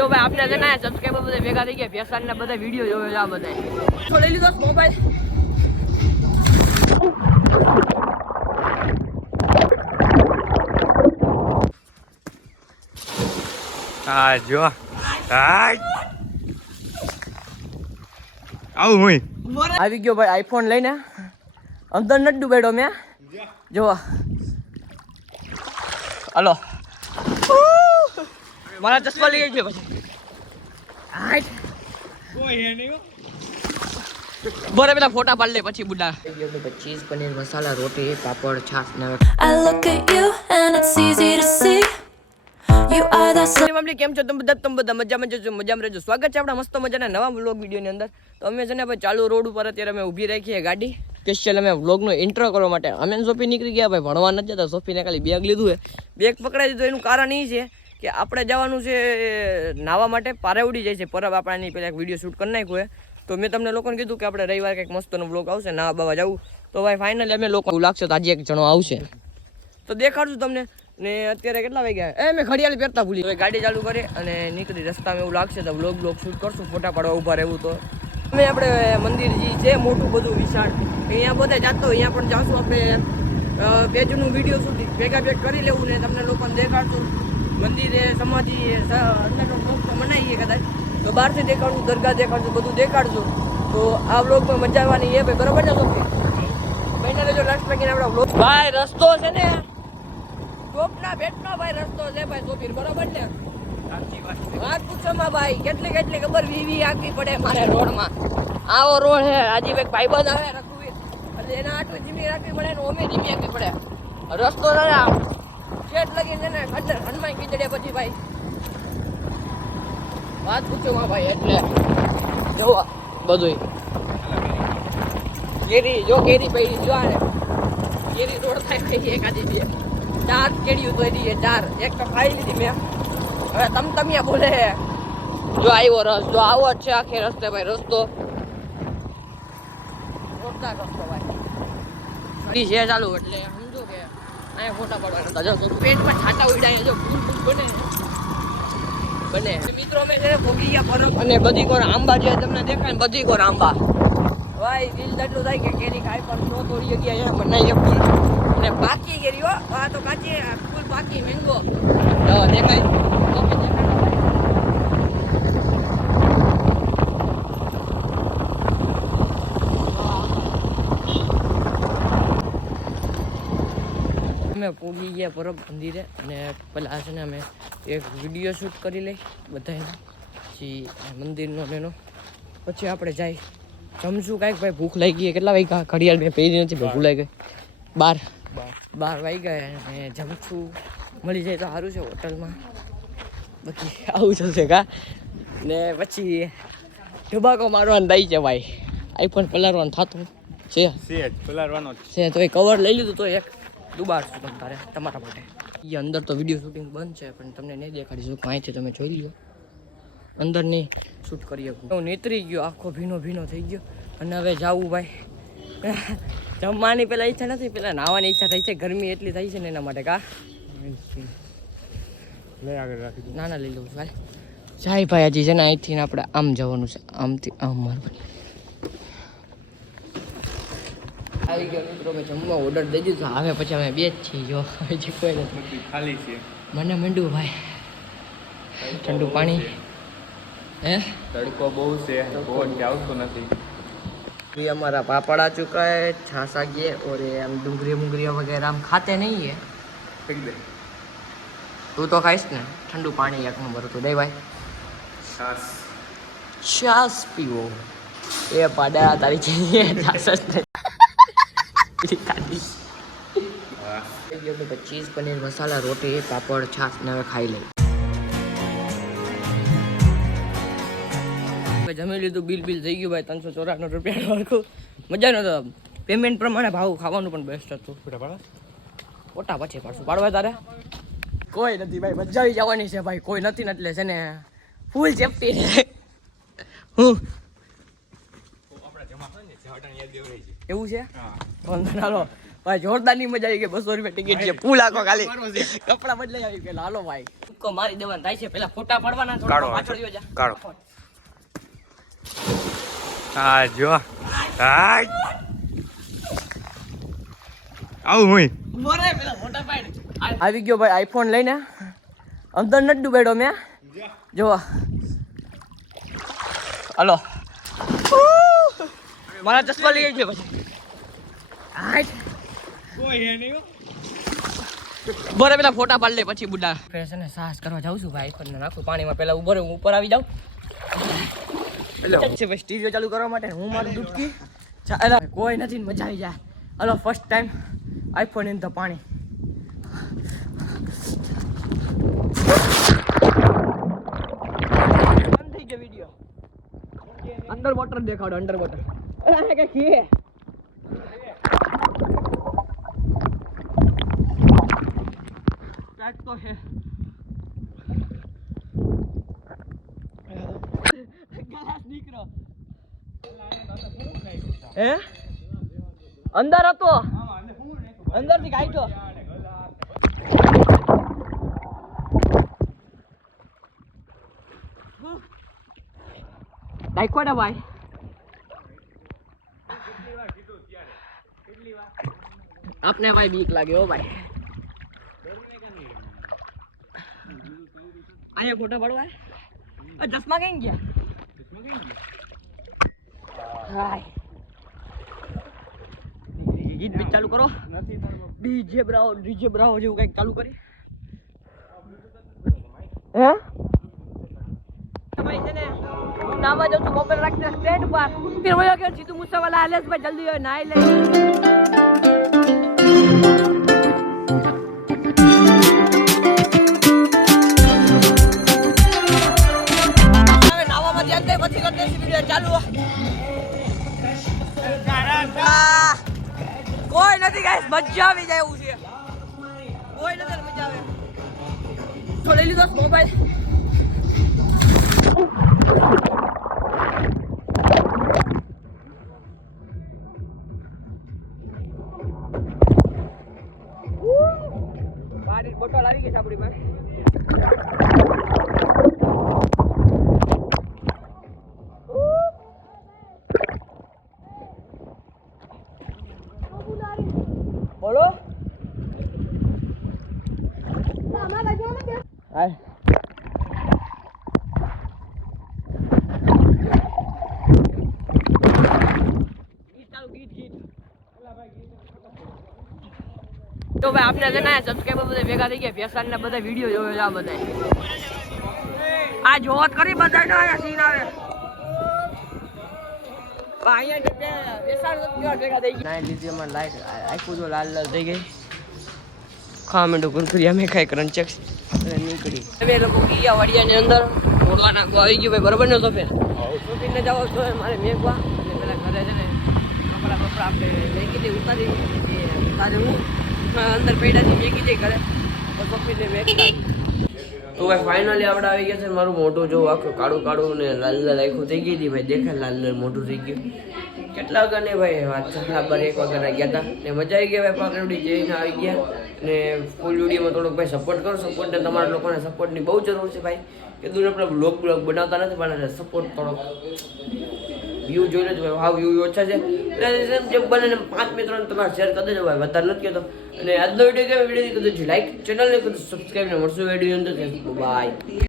તો ભાઈ આપણે છે ને સબસ્ક્રાઇબર બધા ભેગા થઈ ગયા ફેશન ને બધા વિડિયો જોવે છે આ બધા તો લઈ લીધો મોબાઈલ હા જો આવું હોય આવી ગયો ભાઈ આઈફોન લઈને અંદર નથી ડૂબેડો મેં જો હાલો મારા ચશ્મા લઈ ગયો પછી બોરે પેલા ફોટા પાડ લે પછી બુડા ચીઝ પનીર મસાલા રોટી પાપડ છાશ ને I look at you and it's easy to see you are the sun. Family કેમ છો તમે બધા મજામાં જજો મજામાં રહેજો સ્વાગત છે આપણા મસ્ત મજાના નવા વ્લોગ વિડીયોની અંદર તો અમે છે ને ભાઈ ચાલુ રોડ ઉપર અત્યારે અમે ઊભી રાખીએ ગાડી સ્પેશિયલ અમે વ્લોગનો ઇન્ટ્રો કરવા માટે અમે સોફી નીકળી ગયા ભાઈ ભણવા નથી જતા સોફીને ખાલી બેગ લીધું છે બેગ પકડાઈ દીધું એનું કારણ એ છે કે આપણે જવાનું છે નાવા માટે પારે ઉડી જાય છે પરબ આપણાની પહેલાં એક વિડીયો શૂટ કરી નાખ્યું તો મેં તમને લોકોને કીધું કે આપણે રવિવાર કંઈક મસ્તનો વ્લોગ આવશે નાવા બાવા જવું તો ભાઈ ફાઇનલી અમે લોકો એવું લાગશે તો આજે એક જણો આવશે તો દેખાડશું તમને ને અત્યારે કેટલા વાગ્યા મેં ઘડિયાળ પહેરતા ભૂલી હવે ગાડી ચાલુ કરી અને નીકળી રસ્તામાં એવું લાગશે તો વ્લોગ શૂટ કરશું ફોટા પાડવા ઊભા રહેવું તો અમે આપણે મંદિર જે છે મોટું બધું વિશાળ અહીંયા બધા જાતો અહીંયા પણ જાશું આપણે પેજનું વિડીયો શૂટ ભેગા કરી લેવું ને તમને લોકોને દેખાડશું મંદિરે સમાધિ અંદરનો બ્લોગ તો બનાવીએ કદાચ તો બહારથી દેખાડશું દરગાહ દેખાડશું બધું દેખાડશું તો આ વ્લોગમાં મજા આવવાની એ ભાઈ બરોબર ને સોફી મહિના લેજો લાસ્ટ લગીને આપણા વ્લોગ ભાઈ રસ્તો છે ને ટોપના ભેટનો ભાઈ રસ્તો છે ભાઈ સોફીર બરોબર ને વાત પૂછો માં ભાઈ કેટલી ખબર વીવી આખી પડે મારે રોડમાં આવો રોડ છે આજે ભાઈ ભાઈબંધ આવે રઘુવીર એટલે એના આટલી ધીમી રાખવી પડે ને ઓમે ધીમી રાખવી પડે રસ્તો ના છેટ લગીને ને હનુમાન ખીચડે પછી ભાઈ વાત પૂછો માં ભાઈ એટલે જોવા બધું કેરી પડી જો ને કેરી રોડ થાય એકાદી બે ચાર કેડીયું તો એની ચાર એક તો ખાઈ લીધી મેં હવે તમિયા બોલે જો આવ્યો રસ જો આવો જ છે આખે રસ્તે ભાઈ રસ્તો જોરદાર રસ્તો ભાઈ છે ચાલુ એટલે સમજો કે અહીંયા ફોટા પાડવાના હતા જો પેટમાં છાટા ઉડાય જો ફૂલ બને મિત્રો અમે છે ભોગી ગયા પરબ અને બધી કોર આંબા જે તમને દેખાય ને બધી કોર આંબા ભાઈ દિલ એટલું થાય કે કેરી ખાઈ પણ નો તોડી ગયા અહીંયા બનાવીએ ફૂલ અને પાકી કેરી હો આ તો કાચી ફૂલ પાકી મેંગો દેખાય અમે પહોંચી ગયા પરબ મંદિરે અને પહેલાં છે ને અમે એક વિડીયો શૂટ કરી લઈ બધાને પછી મંદિરનો એનો પછી આપણે જાય જમશું કાંઈક ભાઈ ભૂખ લાગી ગઈ કેટલા વાગ્યા ઘડિયાળ મેં પહેરી નથી ભાઈ ભૂલાઈ ગઈ 12 વાગ્યા અને જમશું મળી જાય તો સારું છે હોટલમાં બાકી આવું ચાલશે કા ને પછી ધબાકો મારવાનું દઈ છે ભાઈ આઈફોન પલારવાનું થતું છે પલારવાનો છે તો એ કવર લઈ લીધું તો એક દુબાડશું તમે તમારા માટે એ અંદર તો વિડીયો શૂટિંગ બંધ છે પણ તમને નહીં દેખાડીશું અહીંથી તમે જોઈ લો અંદર નહીં શૂટ કરી શકું હું નીતરી ગયો આખો ભીનો થઈ ગયો અને હવે જાવું ભાઈ જમવાની પેલા ઈચ્છા નથી પેલા નાવાની ઈચ્છા થઈ છે ગરમી એટલી થઈ છે ને એના માટે કા ના લઈ લઉં ભાઈ જાય ભાઈ હજી છે ને અહીંથી આપણે આમ જવાનું છે આમથી આમ મારવાની આવી ગયો મિત્રો મેં જમવા ઓર્ડર દઈ દીધો હવે પછી અમે બે જ છીએ જો હજી કોઈ નથી ખાલી છે મને મંડ્યું ભાઈ ઠંડુ પાણી હે તડકો બહુ છે બહુ આવતો નથી भी हमारा पापड़ आ चुका है छाछ आ गया और ये हम डूंगरी वगैरह हम खाते नहीं है फेंक दे तू तो खाइस ने ठंडू पानी एक नंबर तो दे भाई छाछ पीवो ये पाड़ा तारी चाहिए छाछ चीज पनीर मसाला रोटी पापड़ छाछ ने खाई ले જમી લીધું બિલ થઈ ગયું ભાઈ 394 રૂપિયા વર્કું મજા નતો પેમેન્ટ પ્રમાણે ભાવ ખાવાનું પણ બેસ્ટ હતું ફોટા પછી પાડશું પાડવા તારે કોઈ નથી ભાઈ મજા આવી જવાની છે ભાઈ કોઈ નથી ને એટલે છે ને ફૂલ સેફટી હું એવું છે વાંધો ના લો ભાઈ જોરદારની મજા આવી ગઈ. 200 રૂપિયા ટિકિટ છે. ફૂલ આખો ખાલી કપડા બદલાઈ આવી પેલા. હાલો ભાઈ કો મારી દેવાના થાય છે. પેલા ફોટા પાડવાના થોડા પાછળ જો જા. કાઢો. હા જો હા આવું હું મોરે પેલા ફોટા પાડ. આવી ગયો ભાઈ આઈફોન લઈને. અંદર નથી ડૂબેડો મેં. જો હાલો મારા ચશ્મા લઈ ગયો પછી. હાઈટ કોઈ હે નહીં બોરે પેલા ફોટા પાડ લે પછી બુડા. ફેર છે ને સાહસ કરવા જાઉં છું ભાઈ. આઈફોન ને નાખું પાણીમાં. પેલા ઉભો રહે, હું ઉપર આવી જાઉં. હેલો છે ભાઈ સ્ટીરિયો ચાલુ કરવા માટે હું મારું ડૂબકી. ચાલ કોઈ નથી ને મજા આવી જાય. Hello first time iPhone in the પાણી. બંધ થઈ ગયો વિડિયો. અંડર વોટર દેખાડો. અંડર વોટર અરે કે કી પેક તો હે. ગલાસ નીકળો. હે અંદર હતો. અંદર થી કાઢ્યો. ડાયકોડા ભાઈ. આપને ભાઈ બીક લાગે હો ભાઈ. આયા ફોટા પાડવા. ચશ્મા કઈ ગયા? હાય ગીત બીત ચાલુ કરો. ડીજે બ્રાવો જેવું કઈક ચાલુ કરી. હે ભાઈ છે ને હું નાવા જાઉં છું. મોબાઈલ રાખીને સ્ટેન્ડ પર. ફિર વયો કે સીધું મુસાવાલા આલેસ ભાઈ જલ્દી હોય નાઈ લે. નાવામાં ધ્યાન દે પછી કરતે વિડિયો ચાલુ. કોઈ નથી ગાઈસ. મજા આવી જાય એવું છે. કોઈ નથી મજા આવે તો લઈ લીધો મોબાઈલ. પાણી બોટલ આવી ગઈ છે આપણી પાસે. બોલો હાય તો ભાઈ આપણે છે ને સબસ્ક્રાઈબર બધા ભેગા થઈ ગયા. ફેશન ને બધા વિડીયો જોયો છે. આ બધા આ જોત કરી બધા ના સીન આવે. થઈ ગઈ. ખા માંડો કુરકુરી. અમે ખાઈ ક્રંચેક્સ નીકળી. અમે લોકો ગયા વડિયાની અંદર. ઓળવા નાખવા આવી ગયું ભાઈ. બરોબર ને તો ફેર શોપિંગને જવા તો મારે મેઘવા. પેલા ઘરે છે ને કપડા આપણે મેગી દે ઉતારી હું અંદર પેડાથી મેગી દે ઘરે શોપિંગને મેગતા. તો ભાઈ ફાઇનલી આપણે આવી ગયા છે. મારું મોઢું જો આખું કાળું કાળું ને લાલ લાલ આખું થઈ ગઈ હતી ભાઈ. દેખાય લાલ લાલ મોઢું થઈ ગયું. કેટલા વાગ્યા ને ભાઈ 1 વાગ્યાના ગયા હતા ને મજા આવી ગઈ ભાઈ. પાકડી જઈને આવી ગયા ને ફૂલ વિડીયોમાં થોડોક ભાઈ સપોર્ટ કરો. સપોર્ટ ને તમારા લોકોને સપોર્ટની બહુ જરૂર છે ભાઈ. કીધું આપણે બ્લોગ બનાવતા નથી પણ સપોર્ટ થોડોક વ્યૂ જોઈ લેજો ભાઈ. હા વ્યૂ ઓછા છે જેમ બને 5 મિત્રોને તમારે શેર કરી દેજો ભાઈ. વધારે નથી કહેતો. અને આજનો વિડીયો કેવો વિડીયો કીધું લાઈક ચેનલને કીધું સબસ્ક્રાઈબ ને મળશું વિડીયો અંદર. બાય.